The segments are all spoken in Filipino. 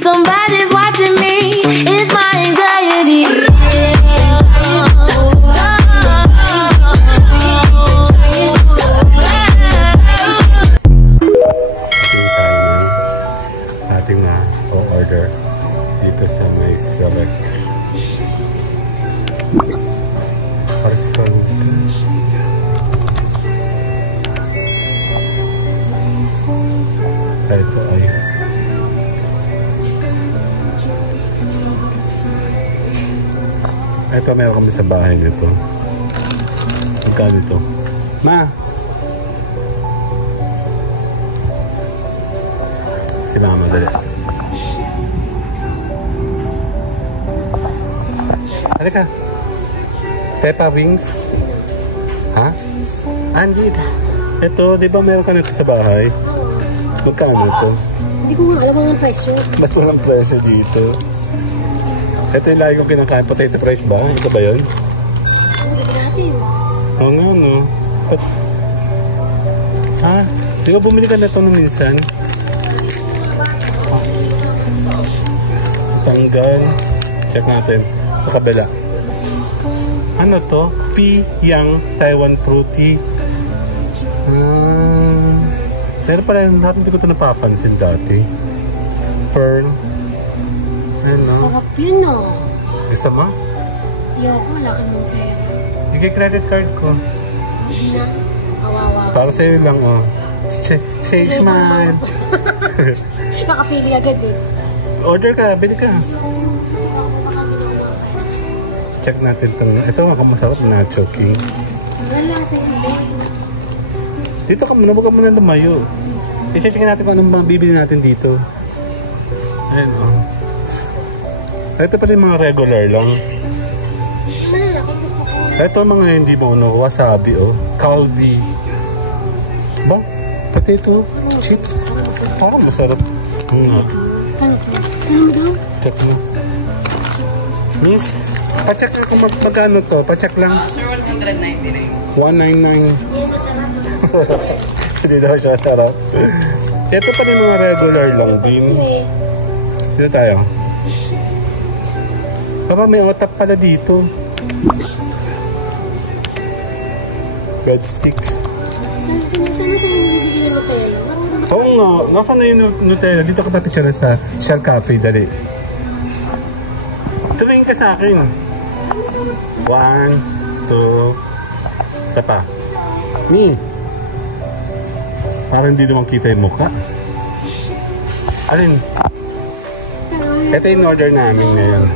Somebody's watching me, it's my anxiety. Ating o-order dito sa may select. Pares ka dito. Tayo po ay ito, meron kami sa bahay nito. Magkano ito? Ma! Si mama, dali. Halika. Peppa Wings. Ha? Andit. Ito, di ba meron ka nito sa bahay? Magkano ito? Hindi ko nga alam ang presyo. Ba't walang presyo dito? Ito yung lagi kong kinakain. Potato fries ba? Ito ba yun? Oo nga, no? But, di ba bumili ka na ito nung minsan? Tanggal. Check natin. Sa kabila. Ano to? P-Yang Taiwan Fruity. Meron pala, hindi ko ito napapansin dati. Pearl. Ano? Sarap yun, no? Gusto mo? Ayoko, malaki mong pera. Bigay credit card ko. Hindi na. Kawawa. Para sa'yo lang, oh. Change man. Nakapili agad eh. Order ka, bili ka. Check natin itong, ito makamasarap na choking. Wala sa hili. Dito ka muna, huwag ka muna lumayo. I-check natin kung anong bibili natin dito. Ayan, oh. Ito pala yung mga regular lang. Ito mga hindi mo, no? Wasabi, oh. Caldi. Ba? Potato chips. Parang masarap. Kano to? Kano mo daw? Check mo. Miss, pacheck na kung magkano to. Pacheck lang. Sir, 199. 199. Hindi masarap. Hindi daw siya sarap. Ito pa yung mga regular lang din. Dito tayo. Baba, may otap pala dito. Breadstick. Sana sa'yo nabibigyan ng Nutella? Oo nga. Nasaan na yung Nutella? Dito ka tapit siya sa Shell Cafe. Dali. Tumingin ka sa akin. 1, 2. Isa pa. Mi. Parang hindi naman kita yung mukha. Alin? Ito yung order namin ngayon.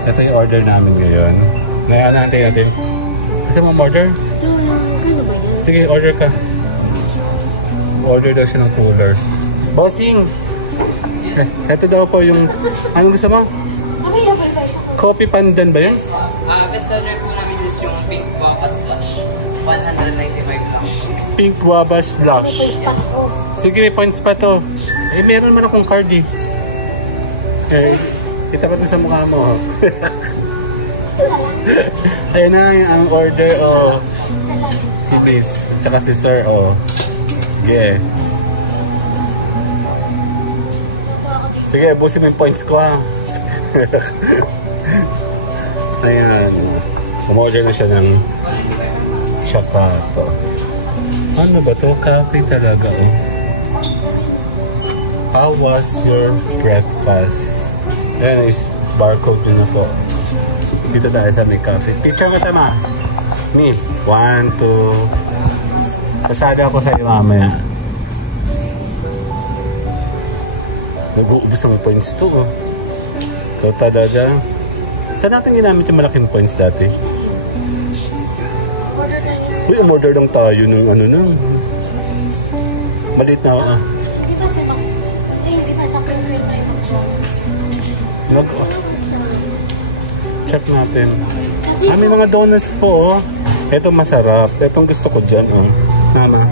Ito yung order namin ngayon. Ngayon natin. Gusto mo order? Kano ba yan? Sige, order ka. Order daw siya ng coolers. Bossing! Ito daw po yung... Anong gusto mo? Coffee pandan ba yan? Best seller po namin is yung Pink Guava Slush. 195 lang. Pink Guava Slush. Sige, points pa to. Eh, meron man akong card eh. Itapat mo sa mukha mo. Ayun na ang order o. Si Miss, at saka si Sir o. Sige. Sige, busin mo yung points ko ha. Ayan. Umorder na siya ng chakato. Ano ba to? Coffee talaga eh. How was your breakfast? Ayan is barcode din ako. Dito tayo sa may coffee. Picture mo tama. Me. 1, 2. Sasada ako sa'yo mamaya. Nag-uubos ang points to. Oh. So talaga. Saan natin ginamit yung malaking points dati? Uy, umorder lang tayo ng ano nang. Maliit na, oo. Di ba sa pang... Eh, di ba sa prefer tayo mag Check natin. May mga donuts po, oh. Ito masarap. Itong gusto ko dyan, oh. Mama.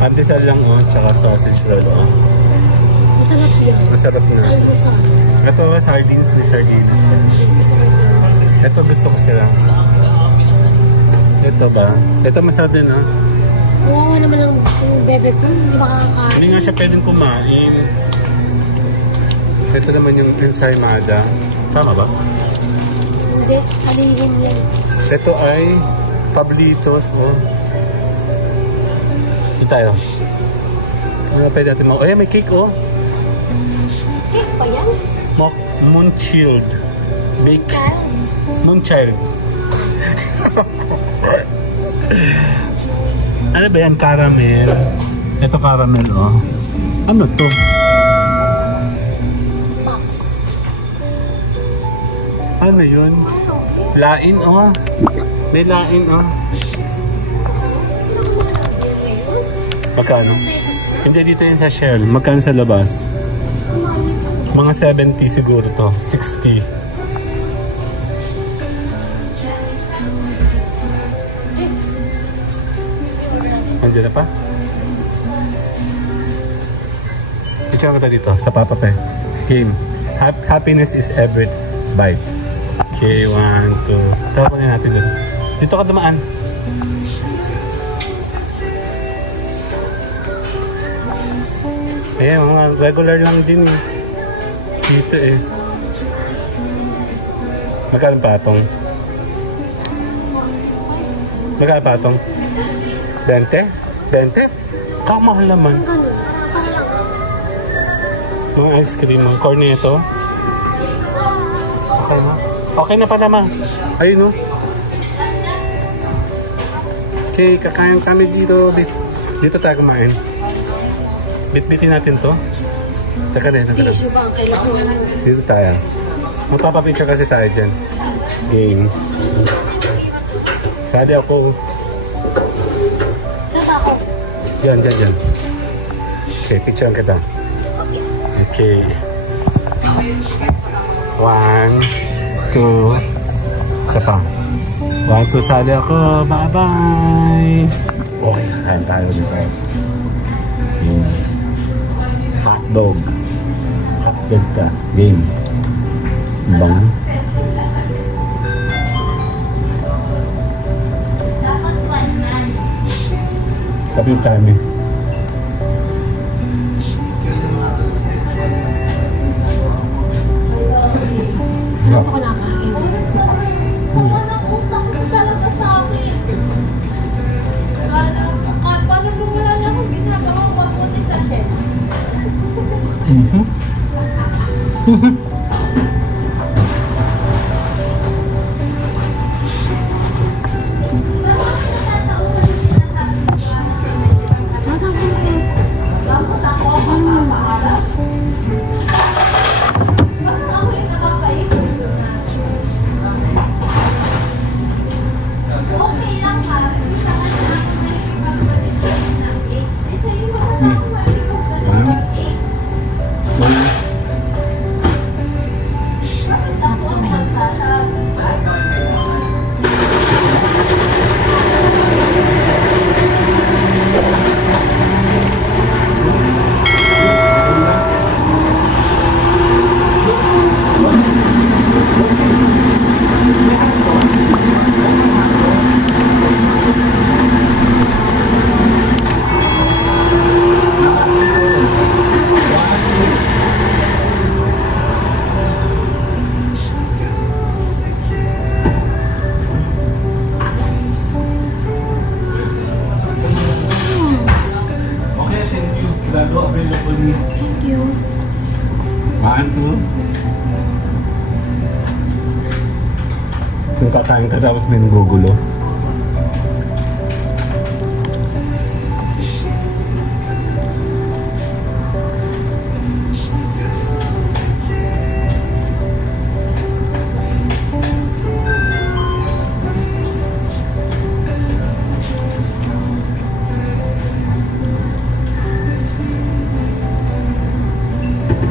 Pandesal lang, oh. Tsaka sausage roll, oh. Masarap yan. Masarap na. Almusal. Ito, sardines. May sardines yan. Ito gusto ko sila. Ito ba? Ito masarap din, ah. Kawawa naman ang bebe ko. Hindi makakakain. Hindi nga siya pwedeng kumain. Ito naman yung ensaymada. Tama ba? Hindi, alihin yan. Ito ay Pablitos, oh. Ito tayo. Ano pwede natin mo? Oh, may cake, oh. Cake pa yan? Moonchild. Bake. Moonchild. Ano ba yan? Caramel. Ito caramel, oh. Ano to? Box. Ano yun? Lain, oh. May lain, oh. Magkano? Hindi, dito yun sa Shell. Magkano sa labas? Mga 70 siguro to. 60. Andiyan na pa? Picture ka dito sa Papa Pe. Game. Happiness is every bite. Okay, 1, 2. Tawag na natin doon. Dito ka dumaan. Ayan, mga regular lang din eh. Dito eh. Magkano patong? Magkano patong? 20? 20? Kamahal naman. Mga ice cream, mga cornetto. Okay na. Okay na pala, ma. Ayun, no? Okay, kakain kami dito. Dito tayo kumain. Bitbitin natin to. Teka din, teka din. Tissue ba ang kailangan mo? Dito tayo. Magpapapicture kasi tayo dyan. Game. Sali ako. Saan ako? Dyan. Okay, picture kita. Okay. 1, 2. Isa pa. 1, 2, sali ako. Bye-bye. Okay, kakain tayo dito. Hotdog. Hotdog ka. Game. Bang. Tapi yung kami. Ano ko nakain? Thank you. 1, 2. Yung kakain ka tapos may nagugulo.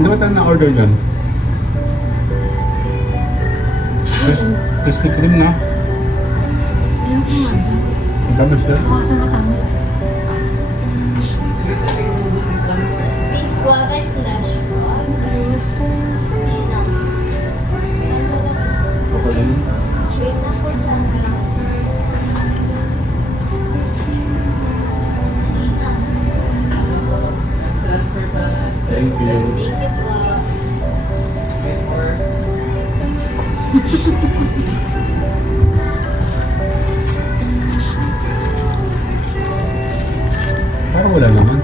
Ano ba tayo na-order dyan? Krispy Kreme na. Ayun ko nga. Matamis siya. Baka sa matamis. Pink guava slash Sinang. Okay lang. Wait na po sa Sinang. Transfer pa. Thank you. Thank you po. Parang wala naman.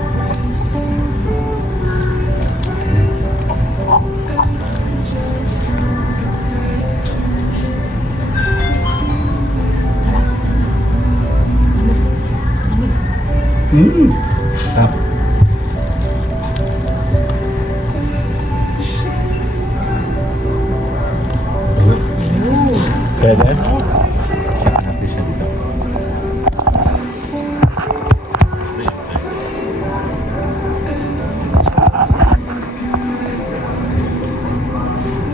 Tap. Pwede? Check natin siya dito.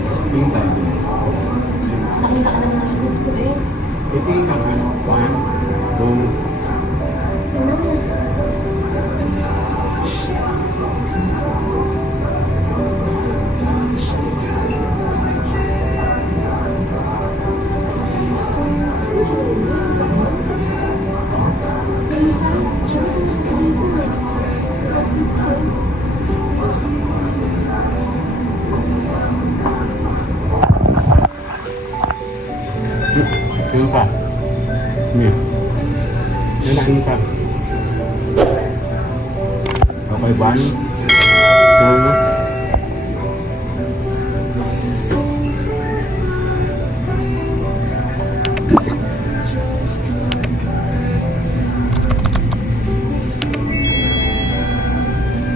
Spring tayo. Nakita ka naman ng good ko eh. Ito yung naman. 1, 2. Ano pa? Yan. Yan pa. Okay, 1, 2.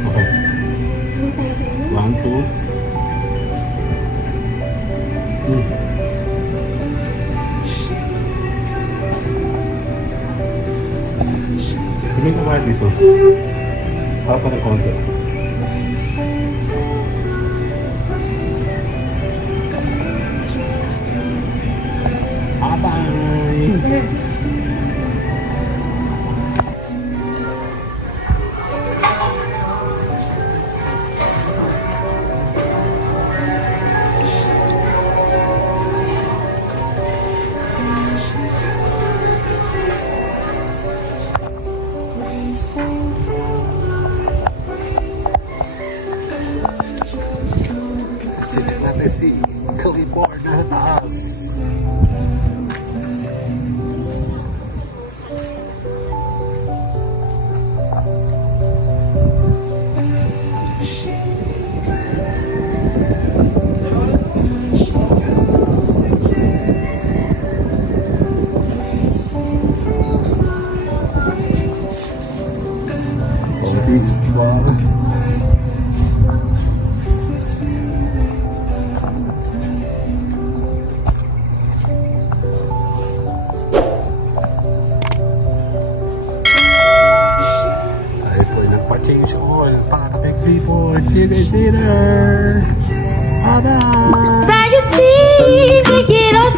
Okay. 1, 2. Hindi ka ba dito? Para pa ng konti. Bye-bye! Check natin si clipboard na sa taas. Wow. Change oil para kay clipboard. See you guys later. Bye-bye. Anxiety, take it off